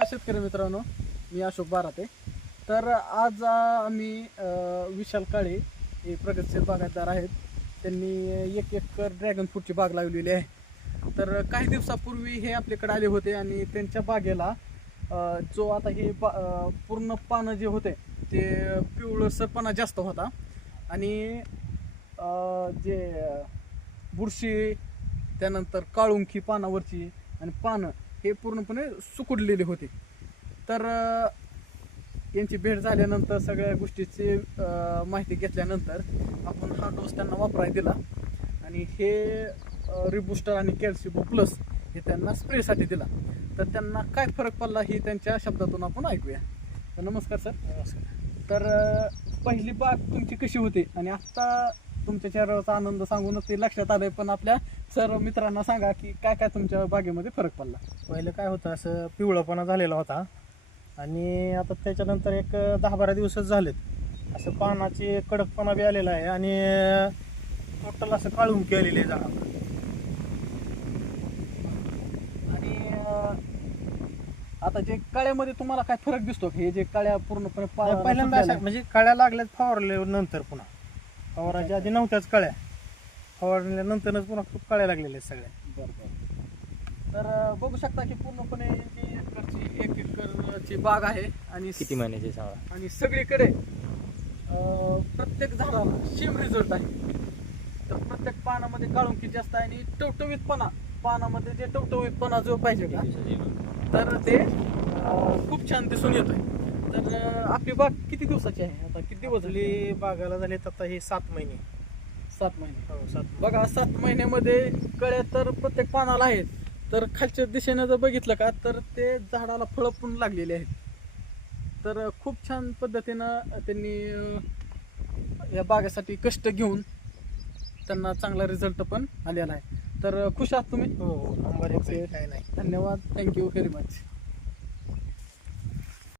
नमस्कार शेतकरी मित्रांनो? मी अशोक बाराते. तर आज आम्ही विशाल काळे हे प्रगतशील बागायतदार आहेत. त्यांनी एक एकर ड्रॅगन फ्रूटची बाग लावलेली आहे. तर काही दिवसापूर्वी हे आपल्याकडे आले होते आणि त्यांच्या बागेला जो आता हे बा पूर्ण पानं जे होते ते पिवळसरपणा जास्त होता. आणि जे बुरशी त्यानंतर काळुंखी पानावरची आणि पानं हे पूर्णपणे सुकुडलेले होते. तर यांची भेट झाल्यानंतर सगळ्या गोष्टीची माहिती घेतल्यानंतर आपण हा डोस त्यांना वापरायला दिला. आणि हे रिबुस्टर आणि कॅल्शियम प्लस हे त्यांना स्प्रेसाठी दिला. तर त्यांना काय फरक पडला ही त्यांच्या शब्दातून आपण ऐकूया. तर नमस्कार सर. नमस्कार. तर पहिली बाग तुमची कशी होती? आणि आत्ता तुमच्या चेहऱ्यावरचा आनंद सांगूनच ते लक्षात आलंय पण आपल्या सर्व मित्रांना सांगा की काय काय तुमच्या बागेमध्ये फरक पडला? पहिलं काय होतं असं पिवळपणा झालेला होता. आणि आता त्याच्यानंतर एक दहा बारा दिवसच झालेत. असं पानाची कडकपणा बी आलेला आहे आणि टोटल असं काळून केलेलं आहे आणि आता जे काळ्यामध्ये तुम्हाला काय फरक दिसतो का? हे जे काळ्या पूर्णपणे पहिल्यांदा म्हणजे कळ्या लागल्यात फवारले नंतर पुन्हा. फवाराच्या आधी नव्हत्याच कळ्या. फवारल्यानंतरच पुन्हा खूप कळ्या लागलेल्या आहेत सगळ्या. बरं, बरं. तर बघू शकता की पूर्णपणे एकरची एक एकरची बाग आहे आणि किती महिन्याचे सांगा? आणि सगळीकडे अं, प्रत्येक झाडाला सेम रिझल्ट आहे. तर प्रत्येक पानामध्ये काळुंकी जास्त आहे आणि टवटवीतपणा पानामध्ये जे टवटवीतपणा जो पाहिजे का तर ते अं, खूप छान दिसून येतोय. तर आपली बाग किती दिवसाची आहे? आता किती दिवस झाले? आपली बागाला झालेत आता हे सात महिने. सात महिने. हो सात बघा सात महिन्यामध्ये कळ्या तर प्रत्येक पानाला आहेत. तर खालच्या दिशेनं जर बघितलं का तर ते झाडाला फळं पण लागलेली आहेत. तर खूप छान पद्धतीनं त्यांनी अं, या बागेसाठी कष्ट घेऊन त्यांना चांगला रिझल्ट पण आलेला आहे. तर खुश आहात तुम्ही? हो नंबर एक. काय नाही. धन्यवाद. Thank you very much